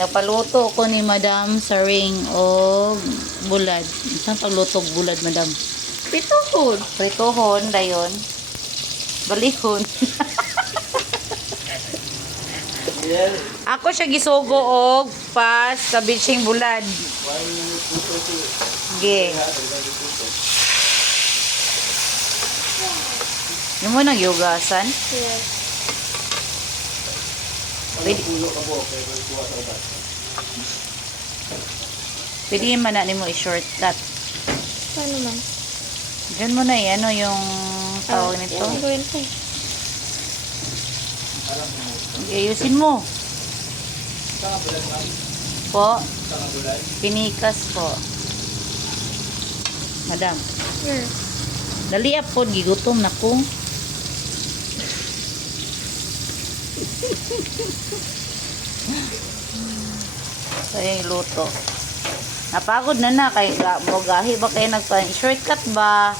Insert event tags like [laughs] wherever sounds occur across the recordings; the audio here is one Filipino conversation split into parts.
napaluto ko ni Madam sa ring o bulad. Isang pagluto og bulad, Madam. Pituhod. Pritohon, dayon. Balihon. [laughs] Ako siya gisugo og pas sa bitching bulad. Ge. Yung mo nang yugasan? Yes. Pwede, pwede man na nimo i-shortcut. Paano man? Diyan mo na eh, ano yung tawag Ah, nito? yan, gawin ko. Ayusin mo. Po. Pinikas po. Madam. Yes. Dali po, gigutom na ko. So, yung luto. Napagod na na kay gahi ba kayo nagpa shortcut ba?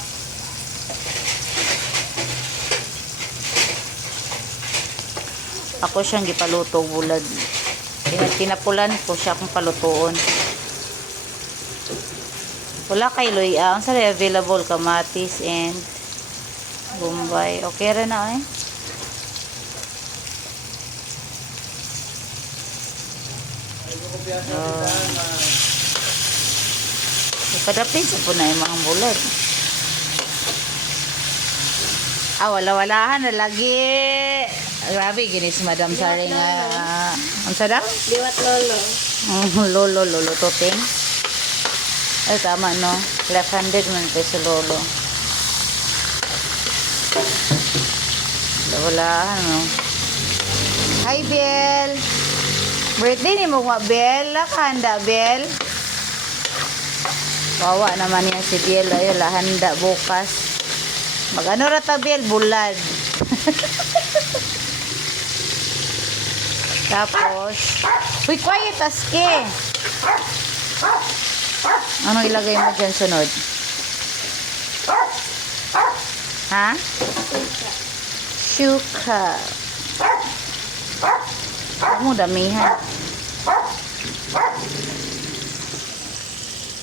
Ako siyang gipaluto bulad. Tina- Tinapulan ko siya kung palutuon. Wala kay Loy. Ah, ang sari available kamatis and Bombay. Okay ra na eh. Oh. Ipadapin sa po na yung mga bulad. Ah, wala-walahan na lagi. Grabe, ginis Madam Saring. Uh, ang sadam? Liwat lolo. Mm, lolo, lolo, toting. Ay, tama, no? Left-handed man tayo si lolo. Wala, ano. Hi, Bel. Birthday ni mo nga, Bel. Nakahanda, Bel. Wawa naman yan si Bel. Ayun, lahanda bukas. Mag-ano rata, Bel? Bulad. [laughs] Tapos, uy, quiet, aske. Ano ilagay mo dyan sunod? Ha? Shuka. Huwag mo damihan.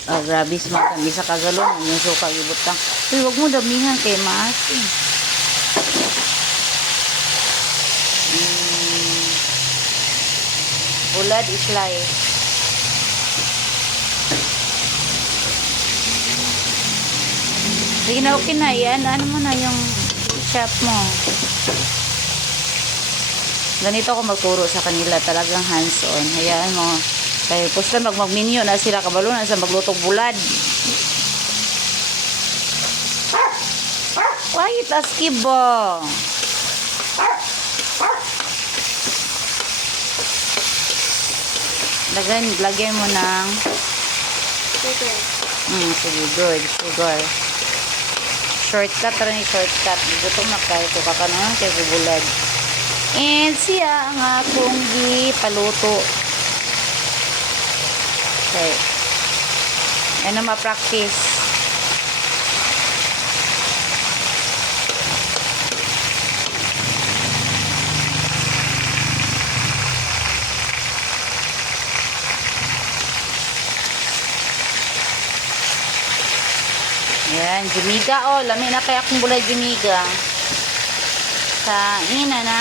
Oh, grabe smart ang isa kagalon. Yung suka ibutang. Uy, huwag mo damihan kay maasin. Mm. Bulad islay. Sige na, okay na. Yan, ano mo na yung shop mo. Ganito ako magturo sa kanila. Talagang hands-on. Hayaan mo. Kaya pusta mag magminyo na sila kabalunan sa maglutog bulad. Quiet as kibo. Lagyan, lagyan mo ng Sige. Mm, sige, good. Sugar. Shortcut rin shortcut. Gutom na kayo ko kakanoon kay bubulad. And siya ang akong gipaluto. Okay. Ano ma-practice? Yan, jumiga oh. Lami na kaya akong bulay jumiga. Kain na na.